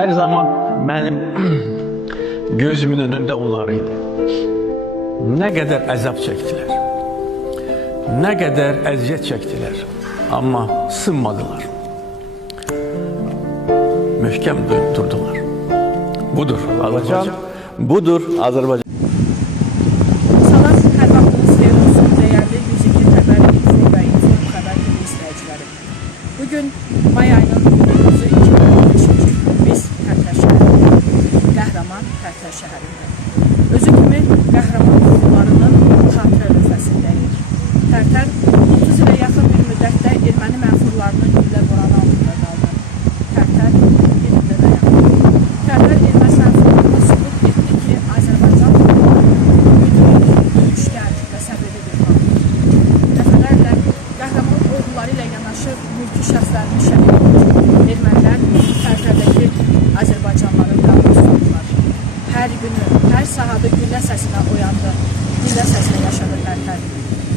Her zaman benim gözümün önünde onlarıydı. Ne kadar əzab çektiler, ne kadar əziyyət çektiler ama sınmadılar. Möhkəm durdular. Budur Azərbaycan, budur Azərbaycan. Salam, hər vaxtınız xeyir olsun, dəyərli 102 xəbər info və inform xəbər TV izləyiciləri. Bugün may ayının 9-u 2015-ci il biz Tərtər şəhərində, qəhrəman Tərtər şəhərində. Özü kimi qəhrəman oğullarının xatirə lövhəsindəyik. Tərtər 30 ilə yaxın bir müddətdə erməni mənfurlarının güllə boranı altında qaldı. Tərtər yerində dayandı. Tərtər Ermənistan mənfurlarına sübut etdi ki, Azərbaycan döyüşkən və səbirli bir xalq. Dəfələrlə qəhrəman orduları ilə yanaşı mülki şəxslərini şəhid olmuş ermənilər Tərtərdəki Azərbaycanlıları qanlı tutdular. Hər günü, hər sahada güllə səsinə oyandı, güllə səsinə yaşadı Tərtər.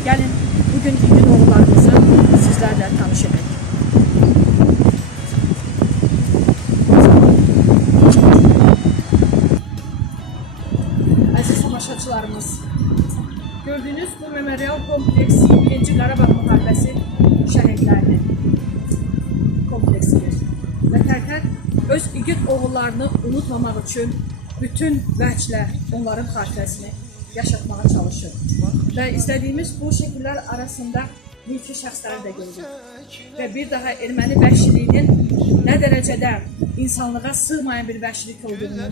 Gəlin, bugün igid oğullarımızı sizlərlə tanış edək. Əziz tamaşaçılarımız, gördüyünüz bu memorial kompleks 1-ci Qarabağ müharibəsi şəhidlərinin kompleksidir. Və Tərtər öz igid oğullarını unutmamaq üçün bütün vəclə onların xatirəsini yaşatmağa çalışır. Və izlədiyimiz bu şəkillər arasında mülki şəxsləri də görürük. Və bir daha erməni vəhşiliyinin nə dərəcədə insanlığa sığmayan bir vəhşilik olduğunu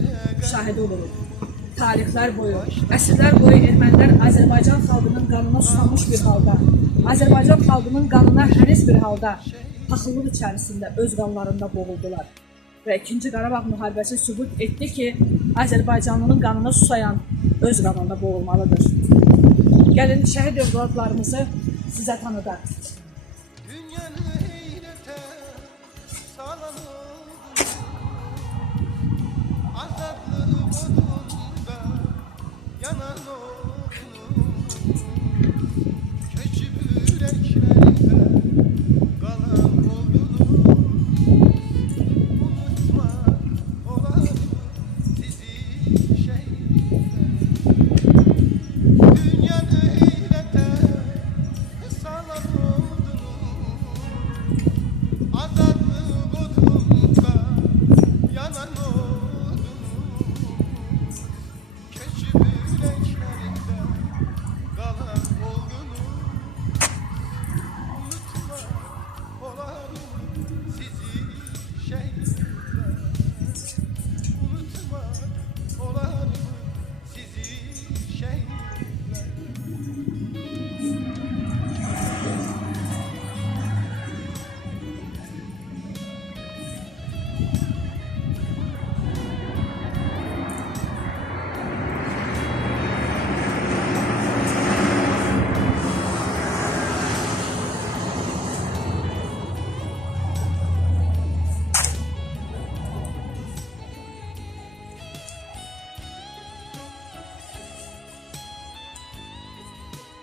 şahidi oluruq. Tarixlər boyu, əsrlər boyu ermənilər Azərbaycan xalqının qanına susamış bir halda, Azərbaycan xalqının qanına həris bir halda paxıllıq içərisində öz qanlarında boğuldular. Və 2-ci Qarabağ müharibəsi sübut etdi ki, Azərbaycanlının qanına susayan öz qanında boğulmalıdır. Gəlin, şəhid övladlarımızı sizə tanıdaq.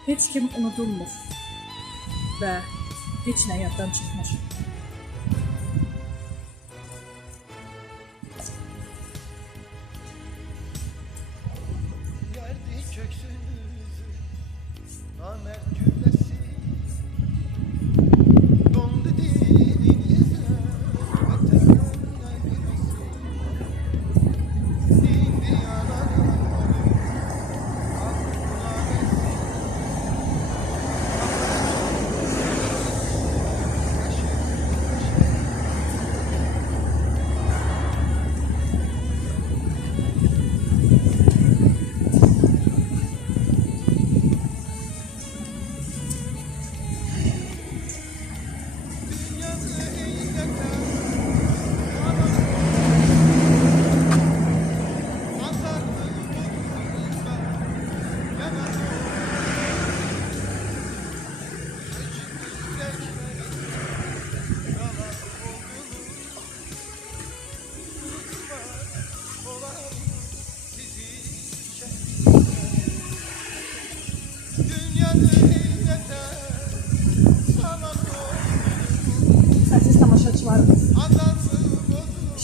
Heç kim unudulmur və heç nə yaddan çıxmır. Yerdi köksünüzü, namert güllesi, dondu dininize, vatan ayrısı, dindi anaları,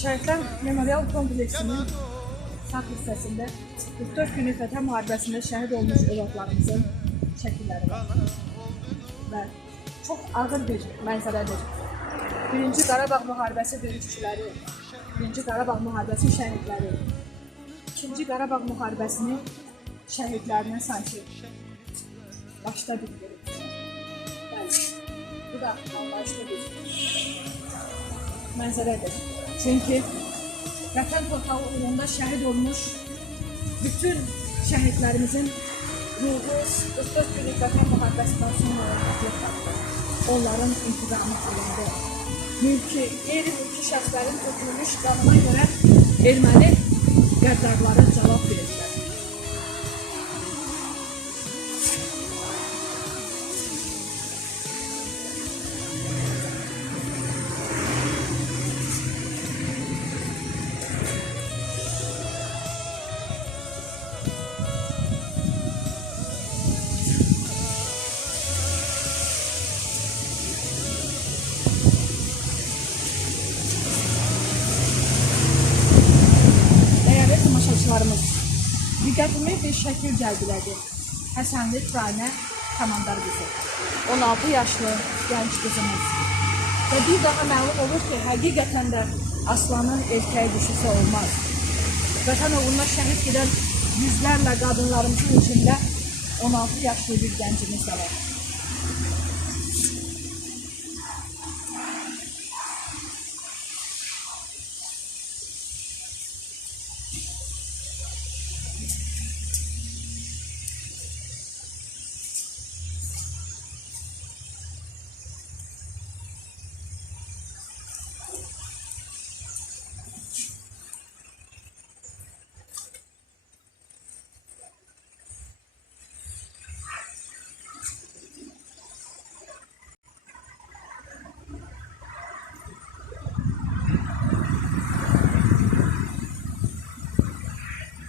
Şəhidlər Memorial Kompleksinin sağ hissəsində 44 günlük Vətən müharibəsində şəhid olmuş övladlarımızın şəkilləri var. Və çox ağır bir mənzərədir. 1-ci Qarabağ müharibəsi döyüşçüləri, 1-ci Qarabağ müharibəsi şəhidləri, 2-ci Qarabağ müharibəsinin şəhidlərinə sanki başda bildirir. Bəli, bu da anlayışlı bir mənzərədir. Çünki Vətən torpağı uğrunda şəhid olmuş bütün şəhidlərimizin ruhu 44 günlük Vətən müharibəsindən sonra onların intiqamı alındı. Qeyri-mülki şəxslərin ötürülmüş qanuna görə erməni qəddarları cavab verirlər. Diqqətimi bir şəkil cəlb elədi. Həsənli Turanə komandar qızı. 16 yaşlı gənc qızımız. Və bir daha məlum olur ki, həqiqətən də aslanın erkək dişisi olmaz. Vətən uğruna şəhid gedən yüzlərlə qadınlarımızın içində 16 yaşlı bir gəncimiz də var.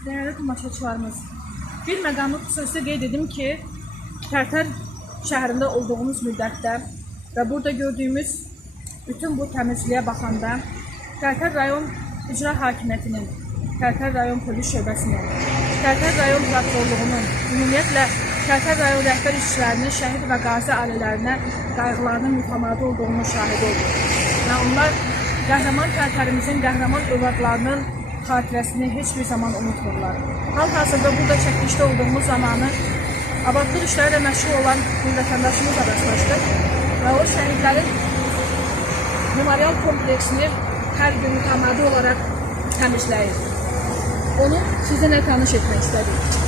Değerli tamaşaçılarımız, bir məqamı xüsusi qeyd edim ki, Tərtər şəhərində olduğumuz müddətdə və burada gördüyümüz bütün bu təmizliyə baxanda Tərtər rayon icra hakimiyyətinin, Tərtər rayon polis şöbəsinin, Tərtər rayon prokurorluğunun, ümumiyyətlə Tərtər rayon rəhbər işçilərinin, şəhid və qazi ailələrinə qayğılarının mütəmadi olduğunu şahid olduq. Və onlar qəhrəman Tərtərimizin qəhrəman övladlarının xatirəsini heç bir zaman unutmurlar. Hal-hazırda burada çəkilişdə olduğumuz zamanı abadlıq işlərlə məşğul olan bir vətəndaşımızla rastlaşdıq və o şəhidlərin memorial kompleksini hər gün mütəmadi olaraq təmizləyir. Onu sizinlə tanış etmək istədik.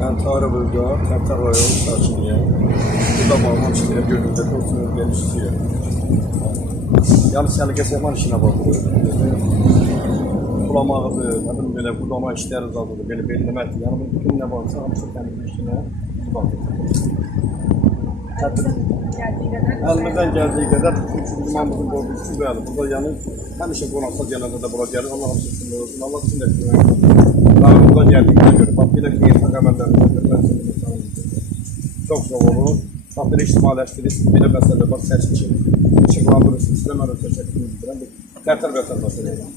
Ben Tarık Bulgar, Tərtər rayon sakiniyəm. Burada bağlamaq istəyirəm, gönlümdə olsun, öyrəniş istəyirəm. Yəni səliqə-səhman işinə baxırıq. Bulamağıdır, nə bilim belə budama işləri zadıdır, belə belləməkdir. Yəni bu bütün nə varsa, hamısı təmizlik işinə baxırıq. Əlimizdən gəldiyi qədər, çünki imamımızın qorduğu üçün bəli, burada yəni həmişə qonaqda gələndə də bura gəlir, Allah hamısı üçün olsun, Allah üçün də güvənir. Burada gəldiyimizə görə, bax, belə ki, insan qəmərlərində görməsində çox zor olur. Bax, belə ictimailəşdirir, belə məsələ, bax, səçkin, işıqlandırırsın, istəmərəm təşəkkür edirəm, Tərtər vətəndaşı edirəm.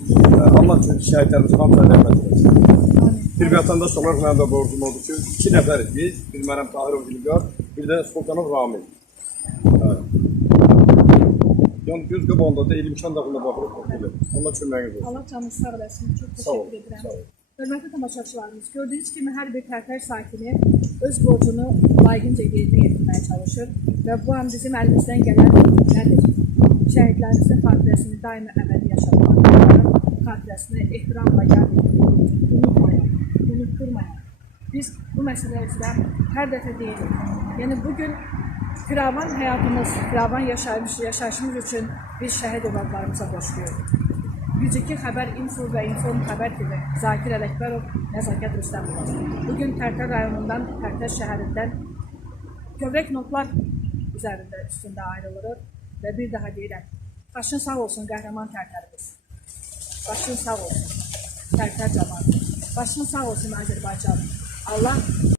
Allah üçün şəhidlərimizin hamısa rəhmət edirəm. Bir vətəndaş olaraq mənim də borcum oldu ki, 2 nəfərik biz, bir mənəm Tahirov İlqar, bir də Sultanov Ramil. Yəni göz qabağında da el-imkan da buna baxırıq, Allah köməyiniz olsun. Allah canınız sağ olasın, çox təşəkkür edirəm. Hörmətli tamaşaçılarımız, gördüyünüz kimi hər bir Tərtər sakini öz borcunu layiqincə yerinə yetirməyə çalışır və bu an bizim əlimizdən gələn nədir? şəhidlərimizin xatirəsini daima əbədi yaşatmaq, onların xatirəsini ehtiramla yad edirik, unutmayaq, unutturmayaq. Biz bu məsələ üzrə hər dəfə deyirik. Yəni bugün firavan həyatımız, firavan yaşayışımız üçün biz şəhid evladlarımıza borcluyuq. 102 xəbər info və inform xəbər TV Zakir Ələkbərov, Nəzakət Rüstəmov. Bugün Tərtər rayonundan, Tərtər şəhərindən kövrək notlar üzərində üstündə ayrılırıq və bir daha deyirəm. Başın sağ olsun qəhrəman Tərtərimiz. Başın sağ olsun Tərtər cəmaatı. Başın sağ olsun Azərbaycan. Allah